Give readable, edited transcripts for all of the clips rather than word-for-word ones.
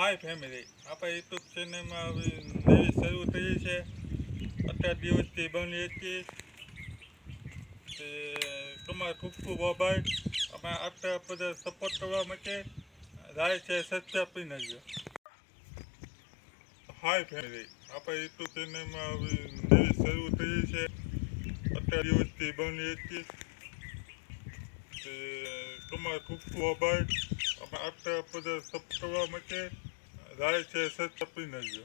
હાય family, આપણા YouTube ચેનલમાં આવી નવી શરૂ થઈ છે. 18 દિવસથી બની હતી તે તમારે ખૂબ ખૂબ આભાર. અમે આટલા બધા સપોર્ટ કરવા માટે રાય છે સબસ્ક્રાઈબ નાખજો. હાય ફેમિલી, આપણા યુટ્યુબ ચેનલમાં આવી નવી શરૂ થઈ છે. 18 દિવસથી બની હતી તે તમારે ખૂબ ખૂબ આભાર. અમે આટલા બધા સપોર્ટ કરવા માટે રાય છે સબસ્ક્રાઈબ નાખજો.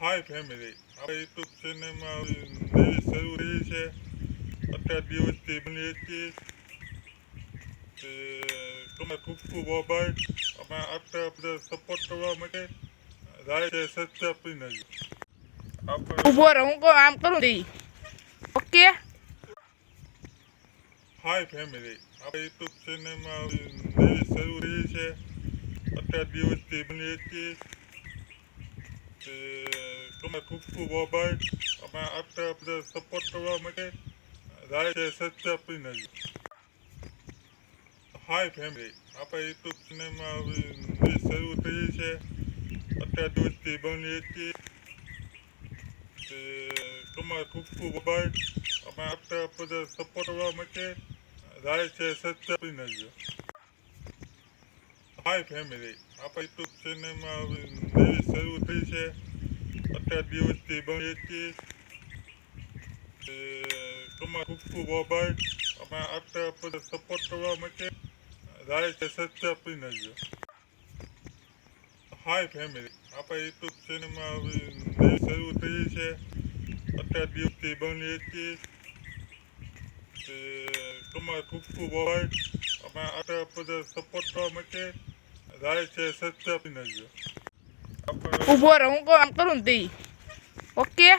હાય ફેમિલી, આપણા યુટ્યુબ ચેનલમાં આવી નવી શરૂ થઈ છે. 18 દિવસથી બની હતી તે તમારે ખૂબ ખૂબ આભાર. અમે આટલા બધા સપોર્ટ કરવા માટે રાય છે સબસ્ક્રાઈબ નાખજો. ઉભો રહો, હું આમ કરું દઈ. ઓકે. હાય ફેમિલી, આપણા યુટ્યુબ ચેનલમાં આવી નવી શરૂ થઈ છે. 18 દિવસથી બની હતી તે તમારે ખૂબ ખૂબ આભાર. અમે આટલા બધા સપોર્ટ કરવા માટે રાય છે સબસ્ક્રાઈબ નાખજો. હાય ફેમિલી, આપણા યુટ્યુબ ચેનલમાં આવી નવી શરૂ થઈ છે. 18 દિવસથી બની હતી તે તમારે ખૂબ ખૂબ આભાર. અમે આટલા બધા સપોર્ટ કરવા માટે રાય છે સબસ્ક્રાઈબ નાખજો. હાય ફેમિલી, આપણા યુટ્યુબ ચેનલમાં આવી નવી શરૂ થઈ છે. 18 દિવસથી બની હતી તે તમારે ખૂબ ખૂબ આભાર. અમે આટલા બધા સપોર્ટ કરવા માટે રાય છે સબસ્ક્રાઈબ નાખજો. હાય ફેમિલી, આપણા યુટ્યુબ ચેનલમાં આવી નવી શરૂ થઈ છે. 18 દિવસથી બની હતી તે તમારે ખૂબ ખૂબ આભાર. અમે આટલા બધા સપોર્ટ કરવા માટે રાય છે સબસ્ક્રાઈબ નાખજો. ઉભો રહો, હું આમ કરું દઈ. ઓકે.